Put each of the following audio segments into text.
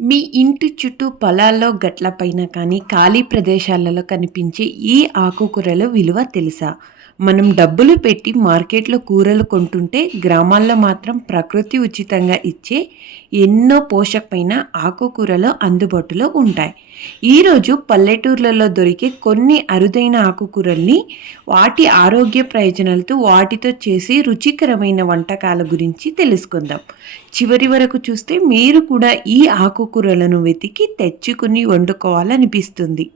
మీ ఇంటి చుట్టూ పొలాల్లో గట్లపైన కానీ ఖాళీ ప్రదేశాలలో కనిపించే ఈ ఆకుకూరల విలువ తెలుసా? మనం డబ్బులు పెట్టి మార్కెట్‌లో కూరలు కొంటుంటే గ్రామాల్లో మాత్రం ప్రకృతి ఉచితంగా ఇచ్చే ఎన్నో పోషకమైన ఆకుకూరలు అందుబాటులో ఉంటాయి. ఈరోజు పల్లెటూర్లలో దొరికే కొన్ని అరుదైన ఆకుకూరల్ని వాటి ఆరోగ్య ప్రయోజనాలతో వాటితో చేసే రుచికరమైన వంటకాల గురించి తెలుసుకుందాం. చివరి వరకు చూస్తే మీరు కూడా ఈ ఆకుకూరలను వెతికి తెచ్చుకుని వండుకోవాలనిపిస్తుంది.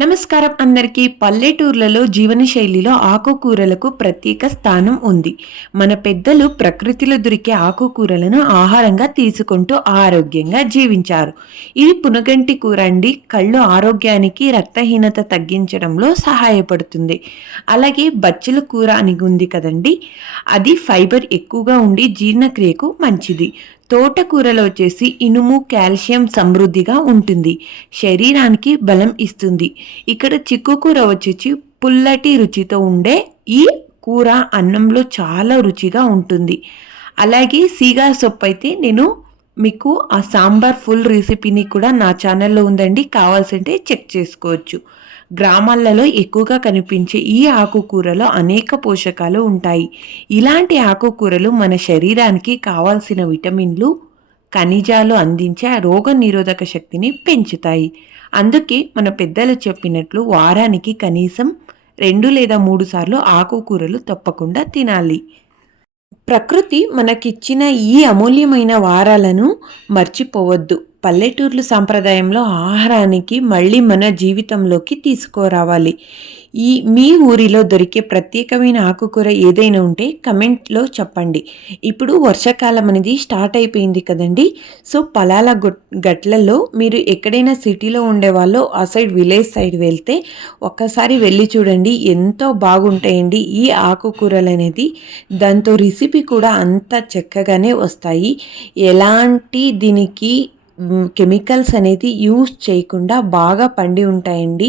నమస్కారం అందరికీ. పల్లెటూర్లలో జీవనశైలిలో ఆకుకూరలకు ప్రత్యేక స్థానం ఉంది. మన పెద్దలు ప్రకృతిలో దొరికే ఆకుకూరలను ఆహారంగా తీసుకుంటూ ఆరోగ్యంగా జీవించారు. ఇది పునగంటి కూర అండి. కళ్ళు ఆరోగ్యానికి, రక్తహీనత తగ్గించడంలో సహాయపడుతుంది. అలాగే బచ్చల కూర అని ఉంది కదండి, అది ఫైబర్ ఎక్కువగా ఉండి జీర్ణక్రియకు మంచిది. తోటకూరలో వచ్చేసి ఇనుము, కాల్షియం సమృద్ధిగా ఉంటుంది. శరీరానికి బలం ఇస్తుంది. ఇక్కడ చిక్కుకూర వచ్చేసి పుల్లటి రుచితో ఉండే ఈ కూర అన్నంలో చాలా రుచిగా ఉంటుంది. అలాగే సీగా సొప్పు అయితే నేను మీకు ఆ సాంబార్ ఫుల్ రెసిపీని కూడా నా ఛానల్లో ఉందండి, కావాల్సింటే చెక్ చేసుకోవచ్చు. గ్రామాలలో ఎక్కువగా కనిపించే ఈ ఆకుకూరలో అనేక పోషకాలు ఉంటాయి. ఇలాంటి ఆకుకూరలు మన శరీరానికి కావాల్సిన విటమిన్లు, ఖనిజాలు అందించే రోగ నిరోధక శక్తిని పెంచుతాయి. అందుకే మన పెద్దలు చెప్పినట్లు వారానికి కనీసం 2 లేదా 3 సార్లు ఆకుకూరలు తప్పకుండా తినాలి. ప్రకృతి మనకిచ్చిన ఈ అమూల్యమైన వారాలను మర్చిపోవద్దు. పల్లెటూర్లు సాంప్రదాయంలో ఆహారానికి మళ్ళీ మన జీవితంలోకి తీసుకురావాలి. మీ ఊరిలో దొరికే ప్రత్యేకమైన ఆకుకూర ఏదైనా ఉంటే కమెంట్లో చెప్పండి. ఇప్పుడు వర్షాకాలం అనేది స్టార్ట్ అయిపోయింది కదండి. సో పొలాల గట్లలో మీరు ఎక్కడైనా సిటీలో ఉండేవాళ్ళు ఆ సైడ్ విలేజ్ సైడ్ వెళ్తే ఒక్కసారి వెళ్ళి చూడండి, ఎంతో బాగుంటాయండి ఈ ఆకుకూరలు అనేది. దాంతో రెసిపీ కూడా అంత చక్కగానే వస్తాయి. ఎలాంటి దీనికి కెమికల్స్ అనేది యూస్ చేయకుండా బాగా పండి ఉంటాయండి.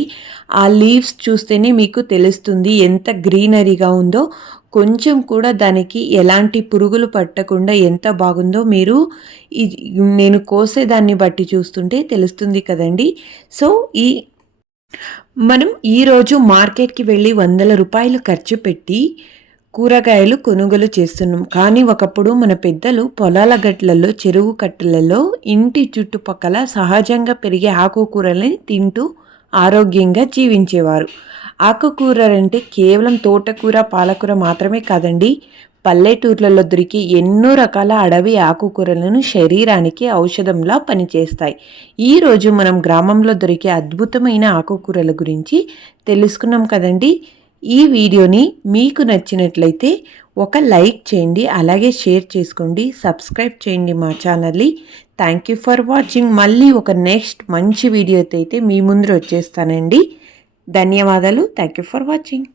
ఆ లీవ్స్ చూస్తేనే మీకు తెలుస్తుంది ఎంత గ్రీనరీగా ఉందో. కొంచెం కూడా దానికి ఎలాంటి పురుగులు పట్టకుండా ఎంత బాగుందో మీరు నేను కోసేదాన్ని బట్టి చూస్తుంటే తెలుస్తుంది కదండి. సో మనం ఈరోజు మార్కెట్కి వెళ్ళి ₹100 ఖర్చు పెట్టి కూరగాయలు కొనుగోలు చేస్తున్నాం. కానీ ఒకప్పుడు మన పెద్దలు పొలాల గట్లలో, చెరువు కట్టలలో, ఇంటి చుట్టుపక్కల సహజంగా పెరిగే ఆకుకూరల్ని తింటూ ఆరోగ్యంగా జీవించేవారు. ఆకుకూరలంటే కేవలం తోటకూర, పాలకూర మాత్రమే కాదండి. పల్లెటూర్లలో దొరికే ఎన్నో రకాల అడవి ఆకుకూరలను శరీరానికి ఔషధంలా పనిచేస్తాయి. ఈరోజు మనం గ్రామంలో దొరికే అద్భుతమైన ఆకుకూరల గురించి తెలుసుకున్నాం కదండి. ఈ వీడియోని మీకు నచ్చినట్లయితే ఒక లైక్ చేయండి, అలాగే షేర్ చేసుకోండి, సబ్స్క్రైబ్ చేయండి మా ఛానల్ని. Thank you for watching. మళ్ళీ ఒక నెక్స్ట్ మంచి వీడియోతో అయితే మీ ముందు వచ్చేస్తానండి. ధన్యవాదాలు. Thank you for watching.